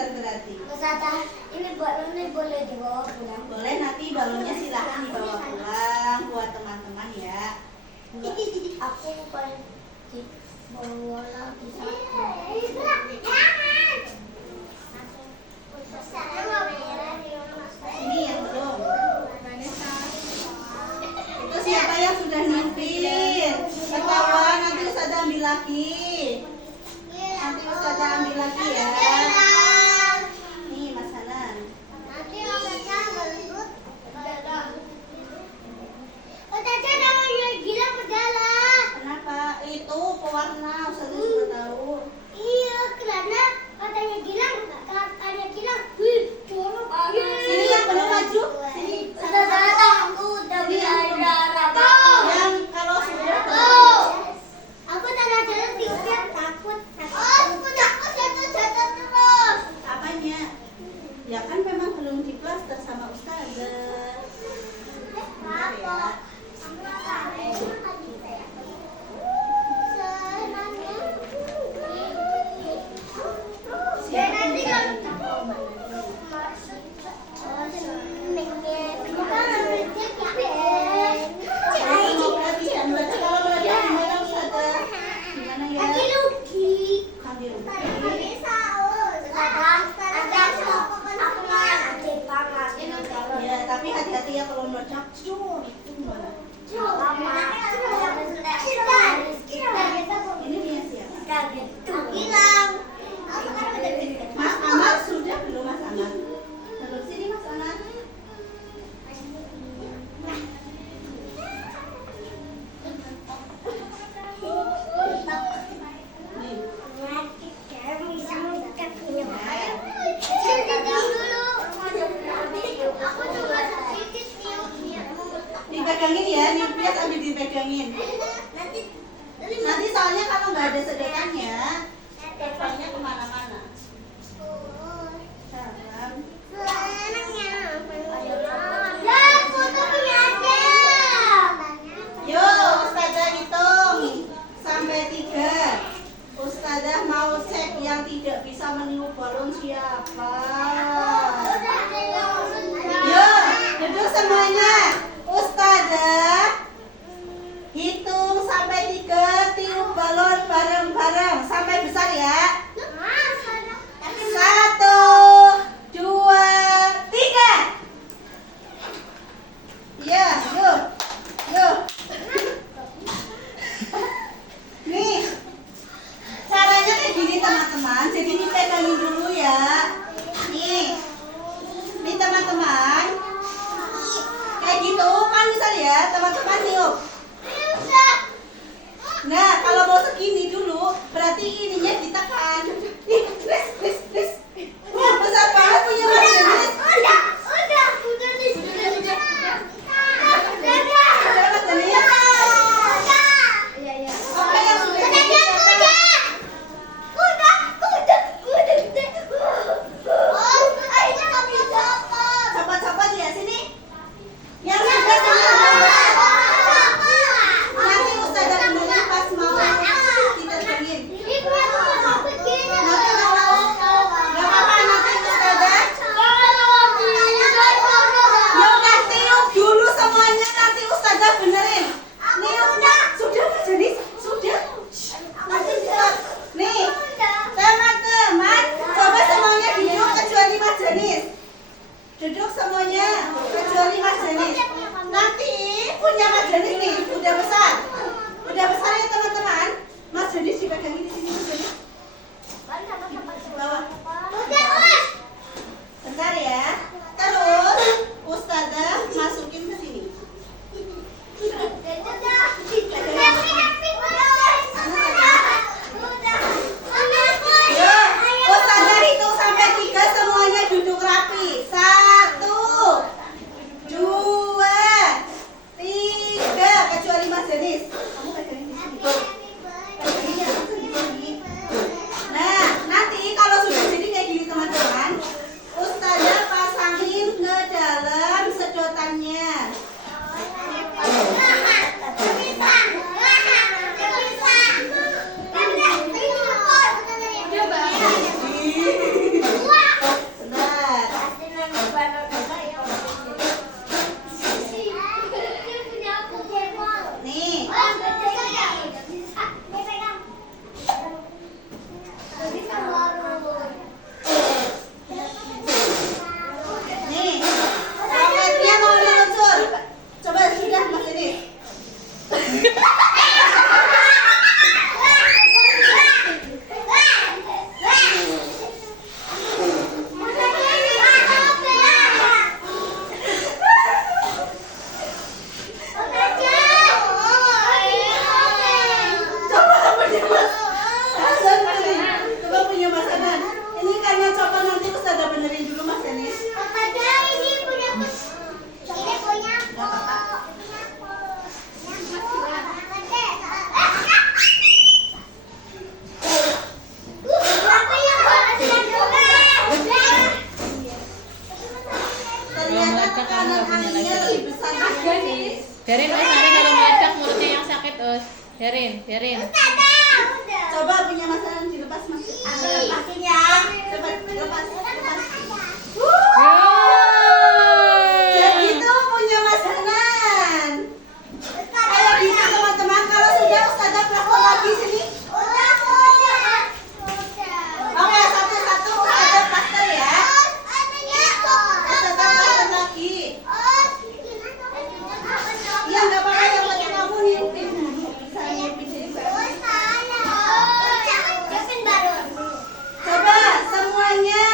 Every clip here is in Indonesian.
pintar berarti. Ustazah, ini balonnya boleh dibawa pulang? Boleh, nanti balonnya silahkan dibawa pulang buat teman-teman ya. Aku pengen dibawa lagi satu. Ini yang belum. Itu siapa yang sudah nyipir? Ketahuan, nanti Ustazah ambil lagi. Nanti Ustazah ambil lagi ya. Nih Mas Hanan. Kenapa? Itu pewarna, Ustazah juga tahu. Iya, karena katanya Gilang, wih, jorok banget. Sini yang belum maju. Sini. Ustazah, aku udah berdarah. Yang kalau sudah Aku tanah jalan tiupnya takut. Aku takut jatuh terus. apanya? Ya kan memang belum diplaster sama Ustazah. Bentar ya. Ya, tapi hati-hati ya kalau meledak. Itu gimana? Ini dia siapa? Mas Ahmad sudah belum Mas Ahmad? Belum, sini Mas Ahmad. Nih. Dipegangin ya, niupnya sambil dipegangin. Nanti soalnya kalau nggak ada sedotannya, terbangnya kemana-mana. Salam. Yuk, Ustazah hitung sampai 3. Ustazah mau cek yang tidak bisa meniup balon siapa. Yuk, duduk semuanya. Ustazah hitung sampai 3, tiup balon bareng-bareng sampai besar ya. 1, 2, 3. Ya, yuk. Yuk. Nih. Caranya kayak gini teman-teman. Jadi dipegangin dulu ya. Nih. Nih teman-teman. Biarin Us, nanti kalau meledak mulutnya yang sakit Us. Biarin. Coba punya masalah dilepas mas. Lepasin ya. Coba lepas. Jadi tuh punya Mas Hanan. Kayak gitu teman-teman. Kalau sudah Ustazah praktek lagi sini. Oke, satu-satu Ustazah plaster ya. Ustazah plaster lagi. Iya nggak apa-apa, yang penting kamu niupin dulu. Bisa niupin sini baru. Coba semuanya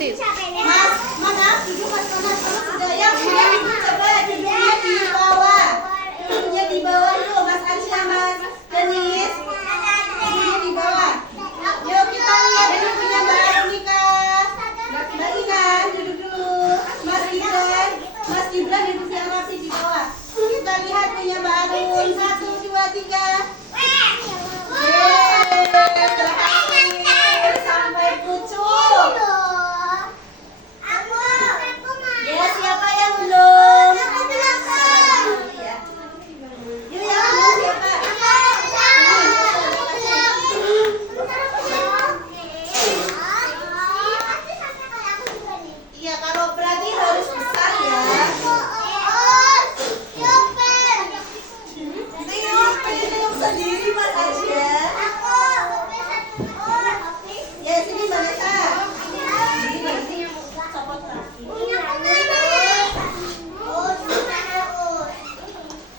nanti. Mas, mana? Duduk Mas mana? Kalau sudah yang sudah duduk coba duduknya di bawah. Duduknya di bawah yuk, Mas Arsya, Mas Denis. Duduknya di bawah. Yuk kita lihat dulu punya Mbak Arunika. Mbak Ina duduk dulu. Mas Gibran duduk yang rapi di bawah. Kita lihat punya Mbak Arun. 1, 2, 3. Berhasil sampai pucuk. Ya, siapa yang belum? Ya. Yuk yang belum siapa? Iya, kalau berarti harus besar ya. Tiup sendiri Mas Arsya. Ya, sini Vanessa. Sini. Copot kaki.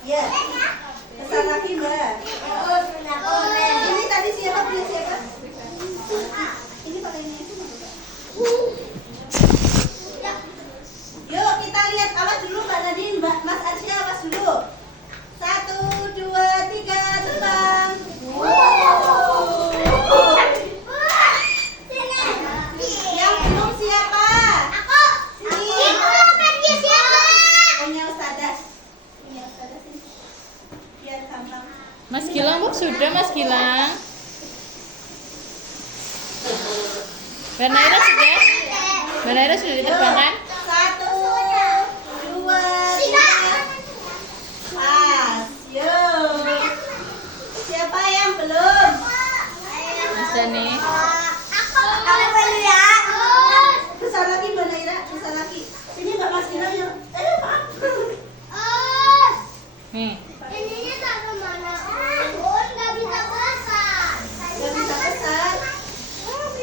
Ya. Besar lagi, Mbak. Ini tadi siapa punya siapa? Ini pakai ini aja, Mbak. Yuk kita lihat, awas dulu Mbak Nadine, Mas Arsya awas dulu. 1, 2, 3, terbang. Yang belum siapa? Punya Ustazah. Punya Ustazah sini. Biar gampang. Mas Gilang, Bu, sudah Mas Gilang. Mbak Naira sudah? Mbak Naira sudah diterbangkan? 1, 2, 3. Pas. Yuk. Siapa yang belum? Mas Dani. Besar lagi Mbak Naira, besar lagi. Sini Mbak Mas Gilang yuk. Pak. Nih. Yang bisa besar.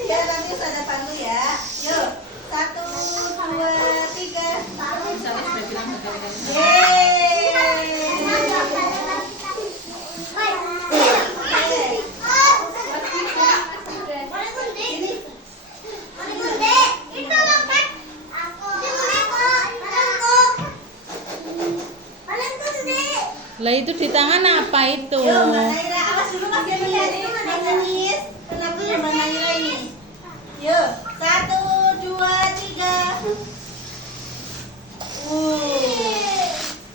Ya nanti ada pantu ya. Yuk. 1, 2, 3. Misalnya sudah bilang berkali-kali. Lah itu di tangan apa itu? Yuk Mbak Naira, awas dulu Mas Denis. Mas Denis, kenapa ya Mbak Naira ini? Yuk, 1, 2, 3.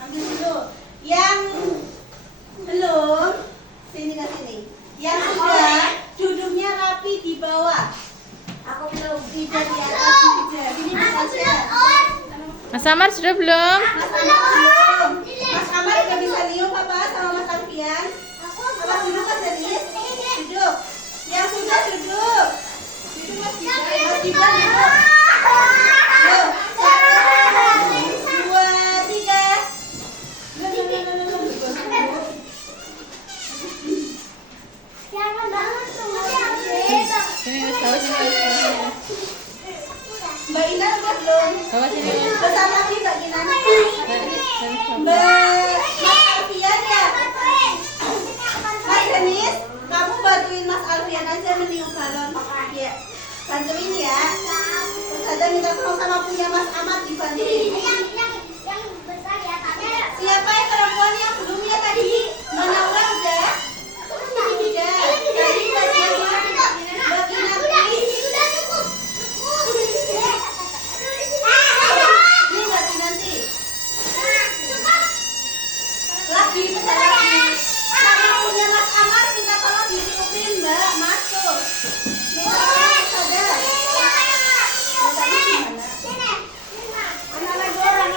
Ambil dulu. Yang belum, sini ke sini. Yang sudah, duduknya rapi di bawah. Tidak di atas meja. Sini Mas Arsya. Mas Amar sudah belum? Mas Amar belum. Mas Amar udah bisa nium Papa sama Mas Alfian. Awas duduk Mas Denis. Duduk. Yang sudah duduk. Duduk Mas Gibran. Mas Gibran duduk. Yuk. 1, 2, 3. Sini Mas, bawa sini Mas. Mbak Ina udah belum? Bawa sini Mas. Besar lagi Mbak Ina. Mbak. Mas Alfian ya. Mas Denis, kamu bantuin Mas Alfian aja meniup balon. Ya. Bantuin ya. Terus ada minta tolong sama punya Mas Ahmad dibantuin. Siapa yang perempuan yang belum ya tadi? Mbak Naura udah? Udah. Tadi Mbak Naura, Mbak Kinanti. Ini Mbak Kinanti. Lagi besar lagi. Sama punya Mas Amar minta tolong ditiupin Mbak, masuk. Minta tolong sadar. Tadi gimana? Mana lagi orang?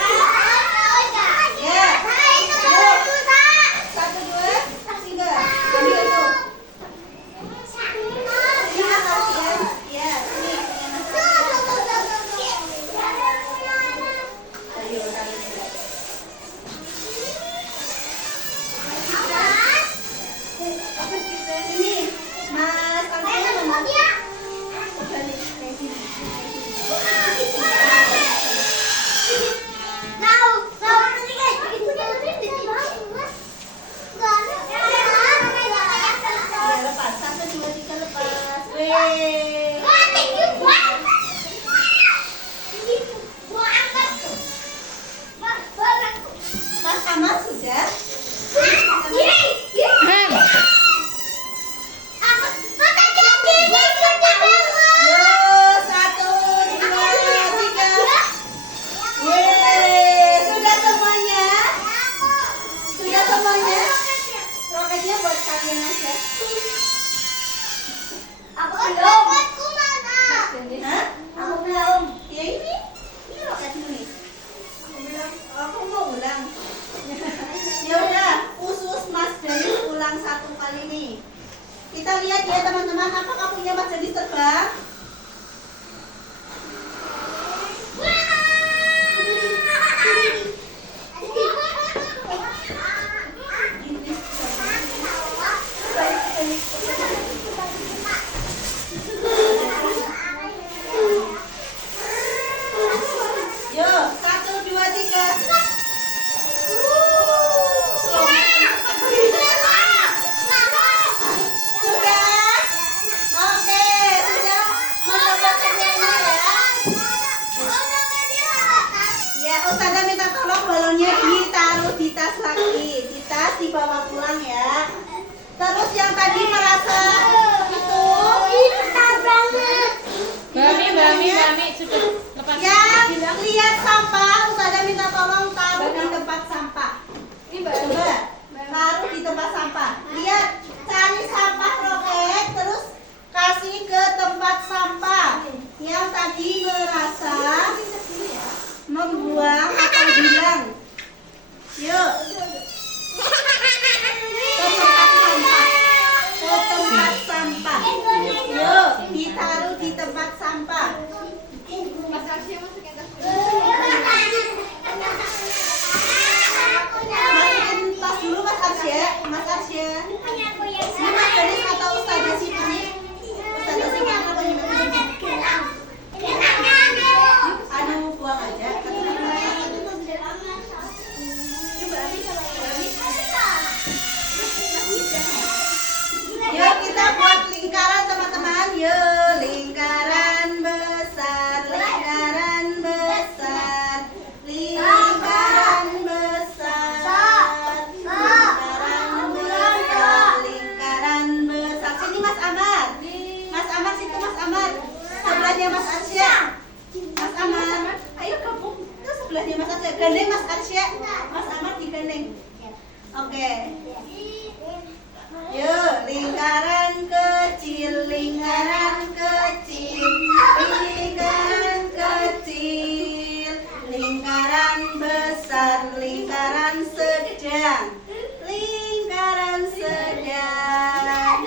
Ya. 1, 2. tas lagi, di tas dibawa pulang ya. Terus yang tadi merasa itu Pintar banget. Bami, sudah lepas. yang lihat sampah, Ustazah minta tolong taruh di tempat sampah. Coba taruh di tempat sampah. Lihat, cari sampah roket, terus kasih ke tempat sampah. Yang tadi merasa membuang atau bilang, yuk ke tempat sampah. Yuk ditaruh di tempat sampah. Masukin tas dulu Mas Arsya. Mas Arsya. Ini Mas Denis atau Ustazah Siti? Ustazah Siti apa gimana? Aduh, buang aja. Coba yuk kita buat lingkaran teman-teman. Yuk lingkaran besar, lingkaran besar, lingkaran besar, lingkaran besar, lingkaran besar. Sini Mas Amar. Mas Amar situ Mas Amar. Sebelahnya Mas Arsya. Mas Amar. Ayo gabung. Itu sebelahnya Mas Arsya. Gandeng Mas Arsya. Mas Amar digandeng. Oke. Yuk, lingkaran kecil, lingkaran kecil, lingkaran kecil, lingkaran besar, lingkaran sedang, lingkaran sedang.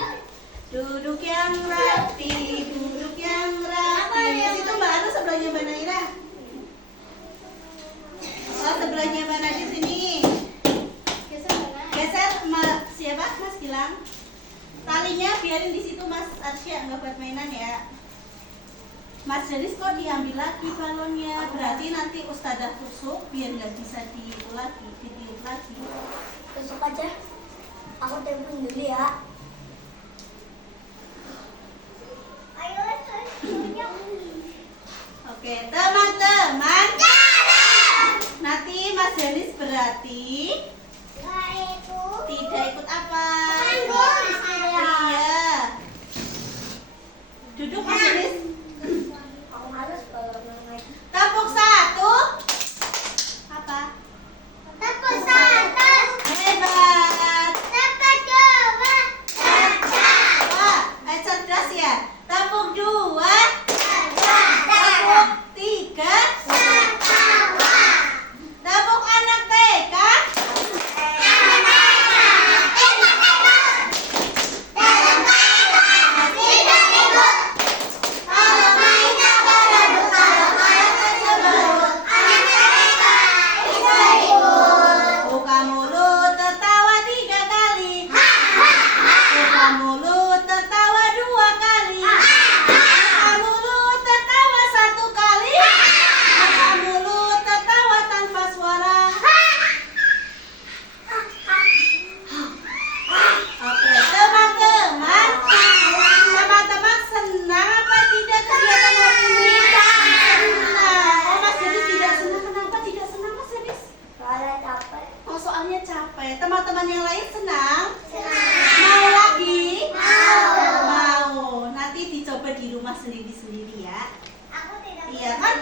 Duduk yang rapi, duduk yang rapi. Situ Mbak Anu sebelahnya Mbak Naira. Oh, sebelahnya Mbak Nadia sini. Geser siapa? Mas Gilang. Talinya biarin di situ Mas Arsya, nggak buat mainan ya. Mas Denis kok diambil lagi balonnya? Berarti nanti Ustazah tusuk biar nggak bisa ditiup lagi. Tusuk aja. Aku tempelin dulu ya. Ayo, Oke, teman-teman. Nanti Mas Denis berarti tidak ikut apa? Iya. Duduk Mas Denis. Aku harus Tepuk satu. Apa? tepuk satu. Hebat. Tepuk dua. Wah, cerdas ya. Tepuk dua. Cerdas. Tepuk tiga. Tepuk anak TK. Buka mulut tertawa 3 kali. Buka mulut tertawa 2 kali. Buka mulut tertawa 1 kali. Buka mulut tertawa tanpa suara. Oke, teman-teman. Teman-teman senang apa tidak kegiatan hari ini? Senang. Oh, Mas Denis tidak senang. Kenapa tidak senang Mas Denis? Soalnya capek. Oh, soalnya capek. Teman-teman yang lain senang? Mau lagi? Mau. Nanti dicoba di rumah sendiri-sendiri ya. Aku tidak Iya kan?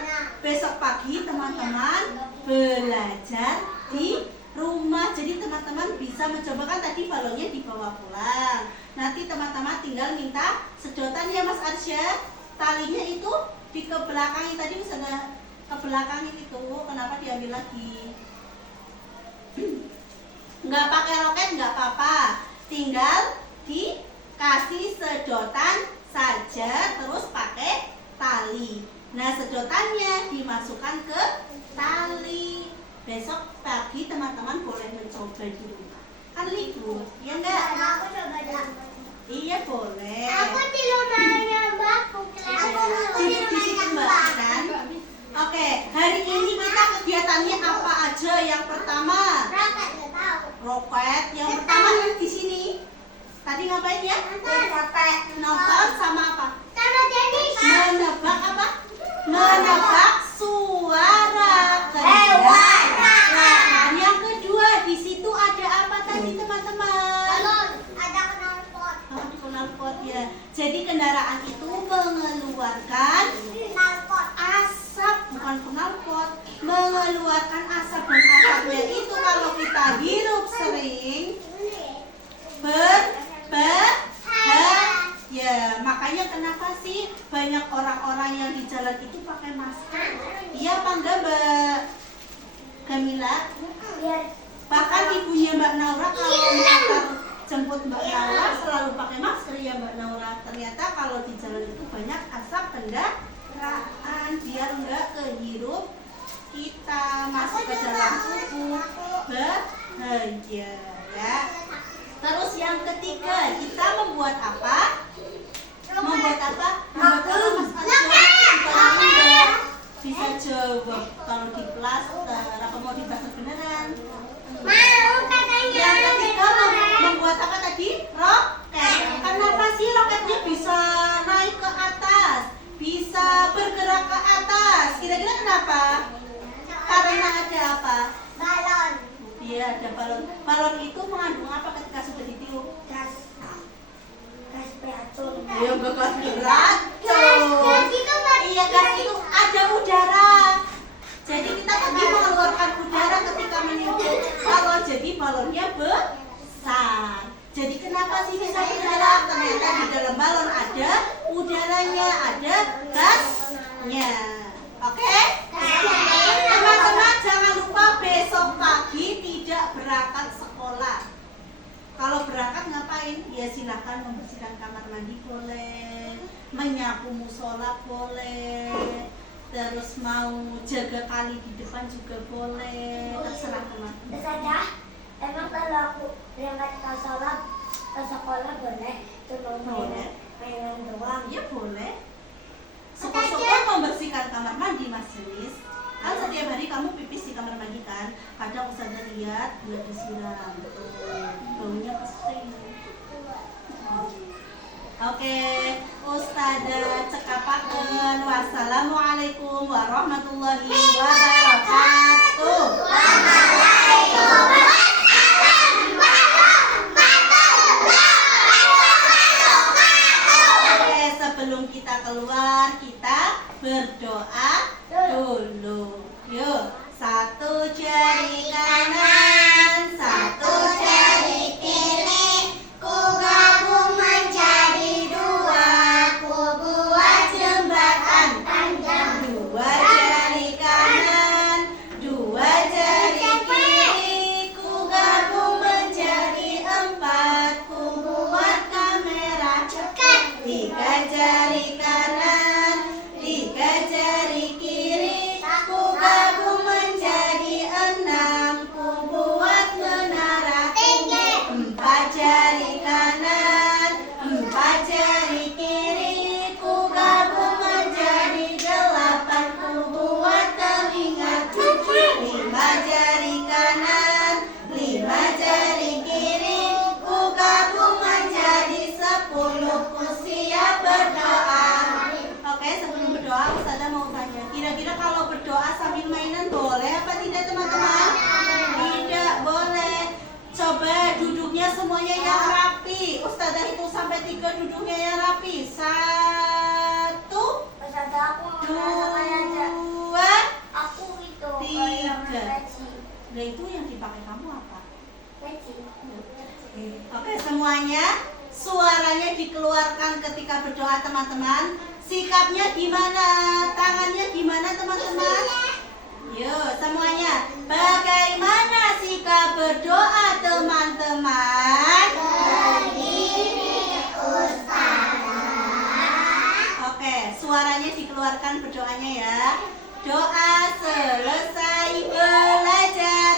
Besok pagi teman-teman belajar di rumah. Jadi teman-teman bisa mencoba, kan tadi balonnya dibawa pulang. Nanti teman-teman tinggal minta sedotan ya Mas Arsya. Talinya itu dikebelakangin tadi, misalnya kebelakangin itu. Kenapa diambil lagi? Nggak pakai roket nggak apa-apa, tinggal dikasih sedotan saja terus pakai tali. Nah, sedotannya dimasukkan ke tali. Besok pagi teman-teman boleh mencoba di rumah. Kan libur, ya enggak? Aku coba dah. Iya boleh. Aku di rumahnya Mbakku. Di situ Mbak kan? Oke, hari ini kita kegiatannya apa aja? Yang pertama Rakat nggak tahu. roket. Yang pertama kan di sini. Tadi ngapain ya? Nonton sama apa? Sama Denis. Menebak apa? Menebak suara. Hewan. Nah, yang kedua di mengeluarkan asap, bukan knalpot, mengeluarkan asap, dan asapnya itu kalau kita hirup sering berbahaya. Makanya kenapa sih banyak orang-orang yang di jalan itu pakai masker? Iya apa enggak Mbak Kamila? Bahkan ibunya Mbak Naura kalau mengantar jemput Mbak Naura selalu pakai masker ya Mbak Naura. Ternyata kalau di jalan itu banyak asap kendaraan, biar enggak kehirup kita masuk ke dalam tubuh, bahaya ya. Terus yang ketiga, kita membuat apa? Membuat apa Mas Arjo? Bisa jawab. Kalau di plaster, apa mau dibahas beneran? Yang ketiga membuat apa tadi? Roket. Kenapa sih roketnya bisa naik ke atas? Bisa bergerak ke atas? Kira-kira kenapa? Karena ada apa? Balon. Iya, ada balon. Balon itu mengandung apa ketika sudah ditiup? Gas beracun. Ya, gas beracun. Iya, gas itu ada udara. Jadi kita tadi mengeluarkan udara ketika meniup balon. Jadi balonnya besar. Jadi kenapa sih bisa bergerak? Ternyata di dalam balon ada udaranya, ada gasnya. Oke? Teman-teman jangan lupa besok pagi tidak berangkat sekolah. Kalau berangkat ngapain? Ya silahkan membersihkan kamar mandi boleh, menyapu musola boleh, terus mau jaga kali di depan juga boleh, terserah teman-teman. Saja, emang kalau aku berangkat ke sekolah boleh cuma mainan doang? Ya boleh. Syukur-syukur membersihkan kamar mandi Mas Jenis. Kan setiap hari kamu pipis di kamar mandi kan? Kadang Ustazah lihat buat disiram. Baunya pesing. Oke, Ustazah cekapaken. Wassalamualaikum warahmatullahi wabarakatuh. Oke, sebelum kita keluar kita berdoa dulu. Yuk, satu jari kanan, satu jari kiri, ku gabung menjadi dua, ku buat jembatan panjang. Dua jari kanan, dua jari kiri, ku gabung menjadi empat, ku buat kamera cepat. Tiga jari kanan, tiga jari kiri, ku gabung menjadi enam, ku buat menara tinggi. Empat jari kanan, empat jari kiri, ku gabung menjadi delapan, ku buat telinga tinggi. Lima jari kanan, lima jari kiri, ku gabung menjadi 10, ku siap berdoa. Oke, sebelum berdoa Ustazah mau tanya, kira-kira kalau berdoa sambil mainan boleh apa tidak teman-teman? Tidak boleh. Coba duduknya semuanya yang rapi. Ustazah hitung sampai 3, duduknya yang rapi. 1, Saja aku dua, aku itu tiga. peci. Nah itu yang dipakai kamu apa? Peci. Oke, semuanya suaranya dikeluarkan ketika berdoa teman-teman. Sikapnya gimana? Tangannya gimana teman-teman? Yuk semuanya, bagaimana sikap berdoa teman-teman? Oke, suaranya dikeluarkan berdoanya ya. Doa selesai belajar.